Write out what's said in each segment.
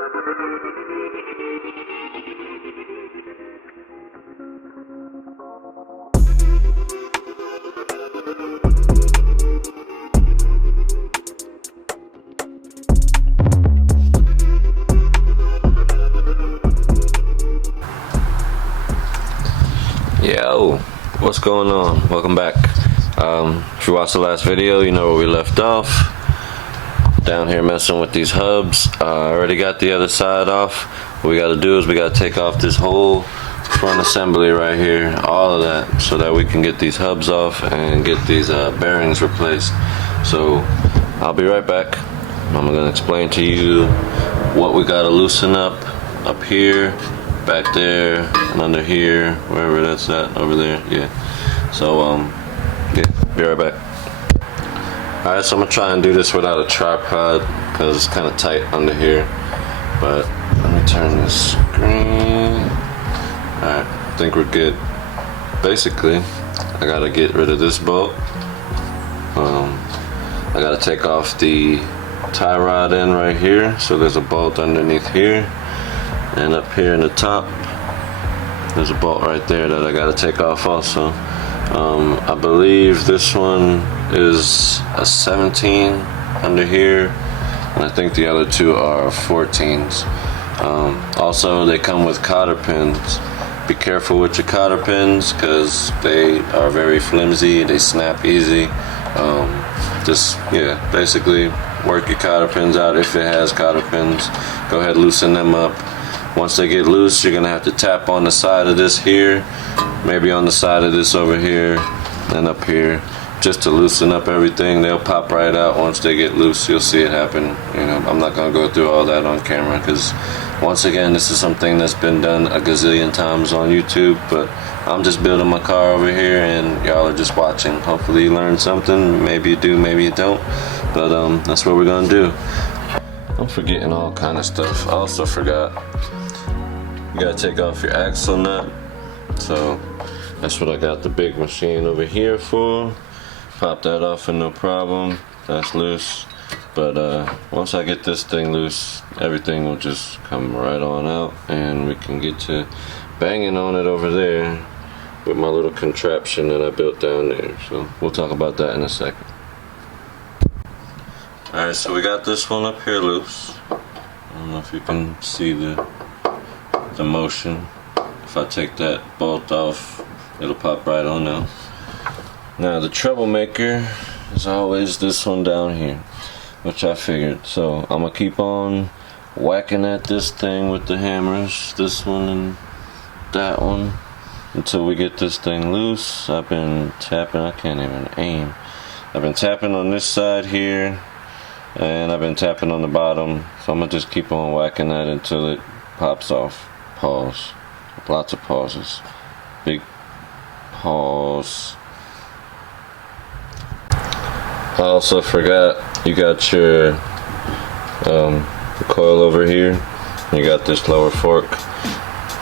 Yo, what's going on? Welcome back. If you watched the last video, you know where we left off. Down here messing with these hubs. I already got the other side off. What we gotta do is we gotta take off this whole front assembly right here, all of that, so that we can get these hubs off and get these bearings replaced. So I'll be right back. I'm gonna explain to you what we gotta loosen up here, back there, and under here, wherever that's at, over there. Yeah. So yeah, be right back. Alright, so I'm gonna try and do this without a tripod because it's kind of tight under here, but let me turn this screen. Alright, I think we're good. Basically, I gotta get rid of this bolt. I gotta take off the tie rod end right here, so there's a bolt underneath here, and up here in the top there's a bolt right there that I gotta take off also. I believe this one is a 17 under here, and I think the other two are 14s. Also, they come with cotter pins. Be careful with your cotter pins because they are very flimsy, they snap easy. Just, yeah, basically work your cotter pins out. If it has cotter pins, go ahead, loosen them up. Once they get loose, you're gonna have to tap on the side of this here, maybe on the side of this over here, and up here, just to loosen up everything. They'll pop right out once they get loose. You'll see it happen. You know, I'm not gonna go through all that on camera because, once again, this is something that's been done a gazillion times on YouTube. But I'm just building my car over here, and y'all are just watching. Hopefully, you learned something. Maybe you do, maybe you don't. But that's what we're gonna do. I'm forgetting all kind of stuff. I also forgot, you gotta take off your axle nut. So that's what I got the big machine over here for. Pop that off and no problem. That's loose. But once I get this thing loose, everything will just come right on out, and we can get to banging on it over there with my little contraption that I built down there. So we'll talk about that in a second. Alright, so we got this one up here loose. I don't know if you can see the motion. If I take that bolt off, it'll pop right on out. Now the troublemaker is always this one down here, which I figured. So I'm gonna keep on whacking at this thing with the hammers, this one and that one, until we get this thing loose. I've been tapping, I can't even aim. I've been tapping on this side here, and I've been tapping on the bottom. So I'm gonna just keep on whacking that until it pops off. Pause. Lots of pauses. Big pause. I also forgot, you got your coil over here. You got this lower fork.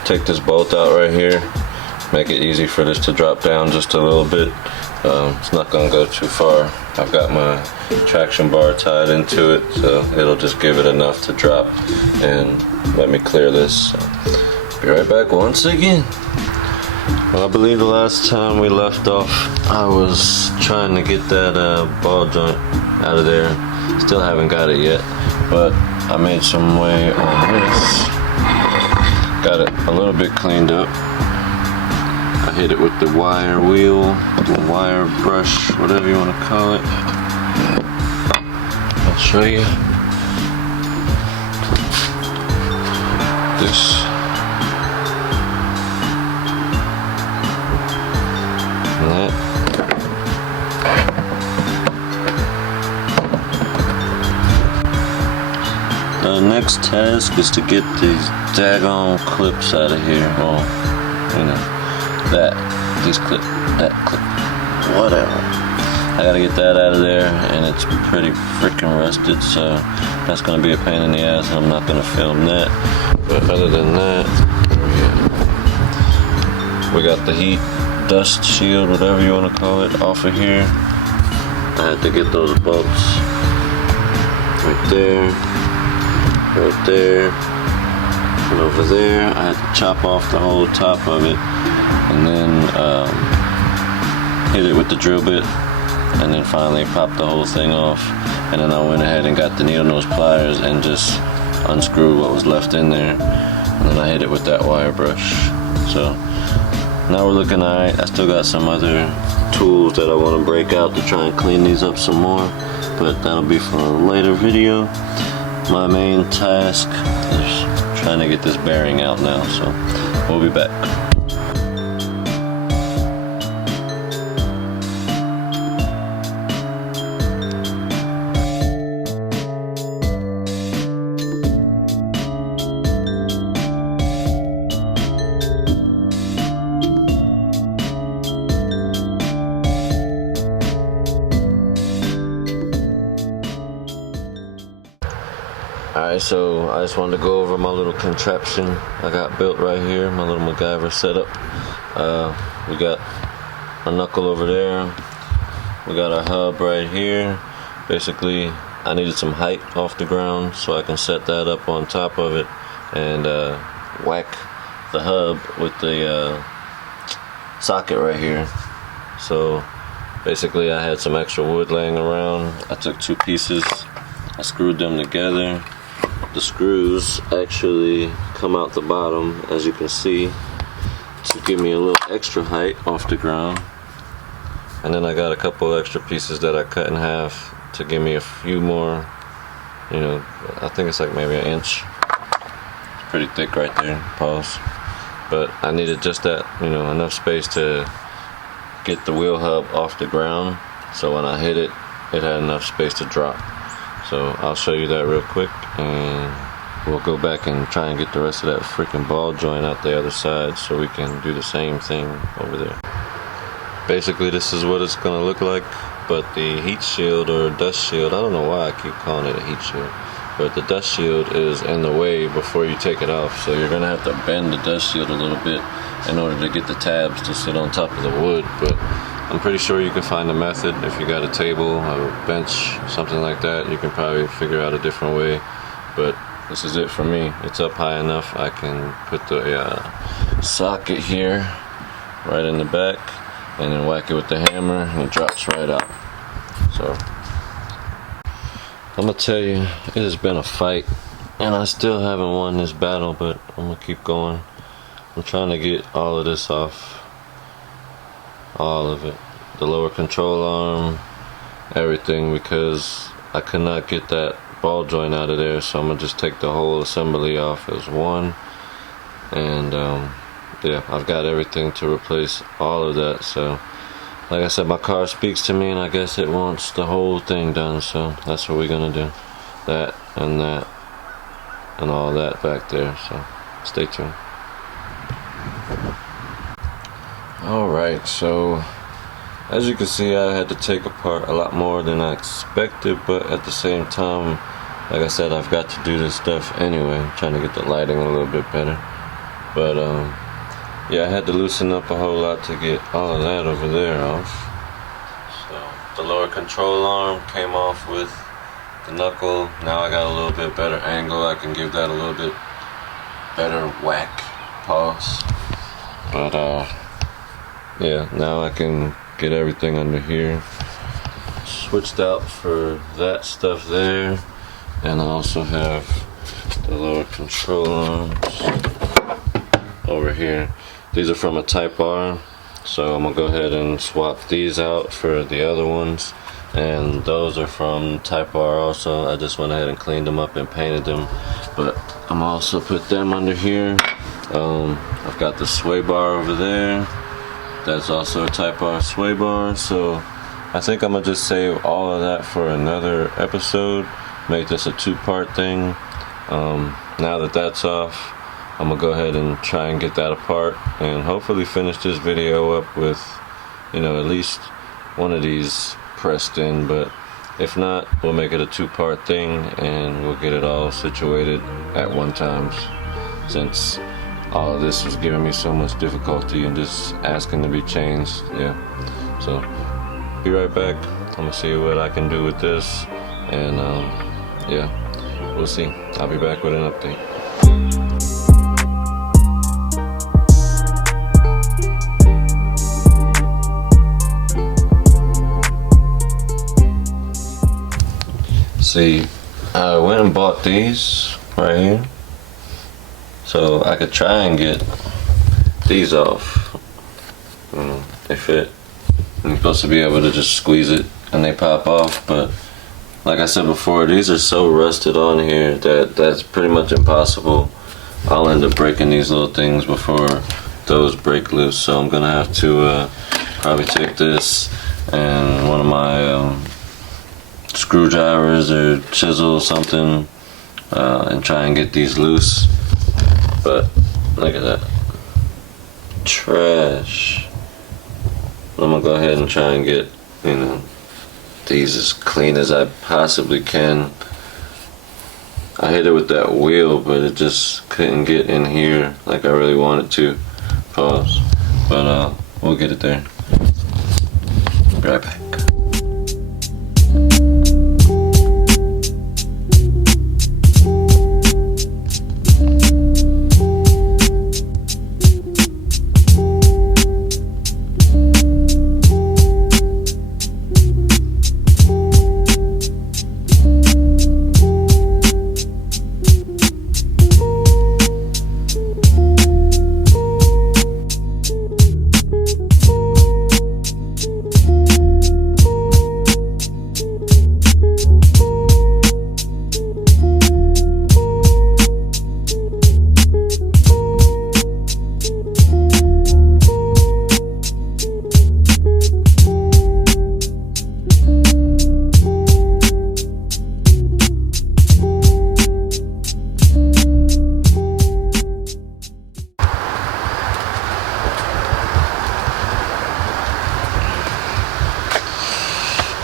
Take this bolt out right here. Make it easy for this to drop down just a little bit. It's not gonna go too far. I've got my traction bar tied into it, so it'll just give it enough to drop and let me clear this. So, be right back once again. Well, I believe the last time we left off, I was trying to get that ball joint out of there. Still haven't got it yet, but I made some way on this. Got it a little bit cleaned up. I hit it with the wire wheel, the wire brush, whatever you want to call it. I'll show you. This. And that. The next task is to get these daggone clips out of here. Well, you know. These clip, that clip, whatever. I gotta get that out of there, and it's pretty freaking rusted, so that's gonna be a pain in the ass, and I'm not gonna film that. But other than that, yeah. We got the heat, dust shield, whatever you wanna call it, off of here. I had to get those bolts right there. right there. And over there, I had to chop off the whole top of it, and then hit it with the drill bit, and then finally pop the whole thing off. And then I went ahead and got the needle nose pliers and just unscrewed what was left in there, and then I hit it with that wire brush. So now we're looking alright. I still got some other tools that I want to break out to try and clean these up some more, but that'll be for a later video. My main task is trying to get this bearing out now, so we'll be back. Alright, so I just wanted to go over my little contraption I got built right here, my little MacGyver setup. We got a knuckle over there, we got a hub right here. Basically, I needed some height off the ground so I can set that up on top of it and whack the hub with the socket right here. So basically I had some extra wood laying around. I took two pieces, I screwed them together. The screws actually come out the bottom, as you can see, to give me a little extra height off the ground. And then I got a couple extra pieces that I cut in half to give me a few more, you know, I think it's like maybe an inch. It's pretty thick right there, pause. But I needed just that, you know, enough space to get the wheel hub off the ground, so when I hit it, it had enough space to drop. So I'll show you that real quick, and we'll go back and try and get the rest of that freaking ball joint out the other side so we can do the same thing over there. Basically this is what it's gonna look like, but the heat shield or dust shield, I don't know why I keep calling it a heat shield, but the dust shield is in the way before you take it off, so you're gonna have to bend the dust shield a little bit in order to get the tabs to sit on top of the wood. But I'm pretty sure you can find a method. If you got a table, a bench, something like that, you can probably figure out a different way. But this is it for me. It's up high enough. I can put the socket here right in the back and then whack it with the hammer and it drops right out. So I'm gonna tell you, it has been a fight and I still haven't won this battle, but I'm gonna keep going. I'm trying to get all of this off. All of it, the lower control arm, everything, because I could not get that ball joint out of there, so I'm gonna just take the whole assembly off as one. And yeah, I've got everything to replace all of that. So like I said, my car speaks to me and I guess it wants the whole thing done, so that's what we're gonna do. That and all that back there, so stay tuned. Alright, so as you can see, I had to take apart a lot more than I expected, but at the same time, like I said, I've got to do this stuff anyway. I'm trying to get the lighting a little bit better. But yeah, I had to loosen up a whole lot to get all of that over there off. So the lower control arm came off with the knuckle. Now I got a little bit better angle. I can give that a little bit better whack, pause. But yeah, now I can get everything under here switched out for that stuff there, and I also have the lower control arms over here. These are from a Type R, so I'm gonna go ahead and swap these out for the other ones, and those are from Type R also. I just went ahead and cleaned them up and painted them, but I'm also put them under here. I've got the sway bar over there. That's also a Type R sway bar, so I think I'm gonna just save all of that for another episode, make this a two-part thing. Now that that's off, I'm gonna go ahead and try and get that apart and hopefully finish this video up with, you know, at least one of these pressed in. But if not, we'll make it a two-part thing and we'll get it all situated at one time, since all of this was giving me so much difficulty and just asking to be changed. Yeah, so be right back. I'm gonna see what I can do with this, and yeah, we'll see. I'll be back with an update. See, I went and bought these right here so I could try and get these off. They fit. You're supposed to be able to just squeeze it and they pop off, but like I said before, these are so rusted on here that that's pretty much impossible. I'll end up breaking these little things before those break loose, so I'm gonna have to probably take this and one of my screwdrivers or chisel or something and try and get these loose. But look at that trash. I'm gonna go ahead and try and get, you know, these as clean as I possibly can. I hit it with that wheel, but it just couldn't get in here like I really wanted to. Pause. But we'll get it there. Be right back.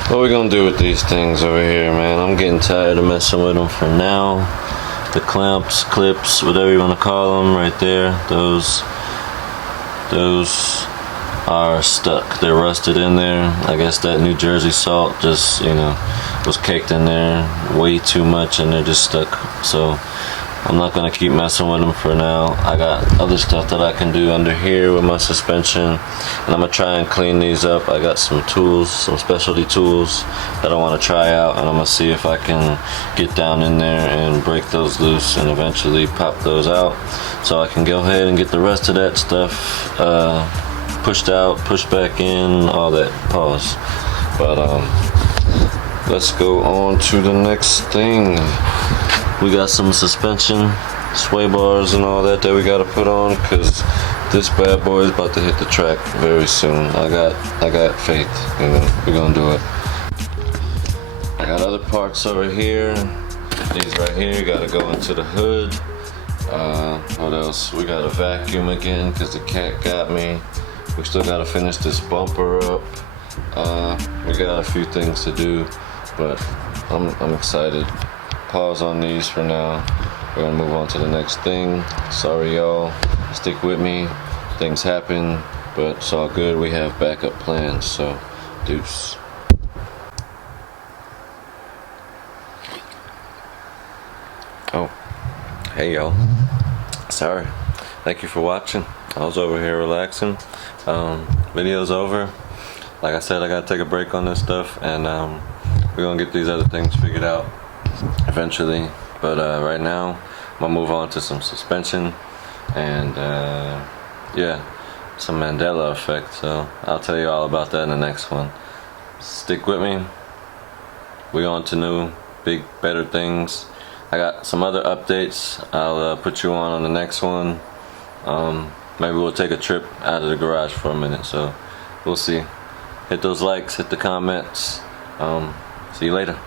What we gonna do with these things over here, man? I'm getting tired of messing with them for now. The clamps, clips, whatever you want to call them, right there. Those are stuck. They're rusted in there. I guess that New Jersey salt just, you know, was caked in there way too much, and they're just stuck. So I'm not gonna keep messing with them for now. I got other stuff that I can do under here with my suspension, and I'm gonna try and clean these up. I got some tools, some specialty tools that I want to try out, and I'm gonna see if I can get down in there and break those loose and eventually pop those out, so I can go ahead and get the rest of that stuff pushed out, pushed back in, all that. Pause. But let's go on to the next thing. We got some suspension, sway bars and all that we gotta put on, because this bad boy is about to hit the track very soon. I got faith, you know, we're gonna do it. I got other parts over here. These right here gotta go into the hood. What else? We gotta vacuum again because the cat got me. We still gotta finish this bumper up. We got a few things to do, but I'm excited. Pause on these for now. We're gonna move on to the next thing. Sorry y'all, stick with me. Things happen, but it's all good. We have backup plans, so deuce. Oh, hey y'all. Sorry. Thank you for watching. I was over here relaxing. Video's over. Like I said, I gotta take a break on this stuff, and we're gonna get these other things figured out eventually. But right now, I'm gonna move on to some suspension and yeah, some Mandela effect. So I'll tell you all about that in the next one. Stick with me. We on to new, big, better things. I got some other updates. I'll put you on the next one. Maybe we'll take a trip out of the garage for a minute. So we'll see. Hit those likes, hit the comments. See you later.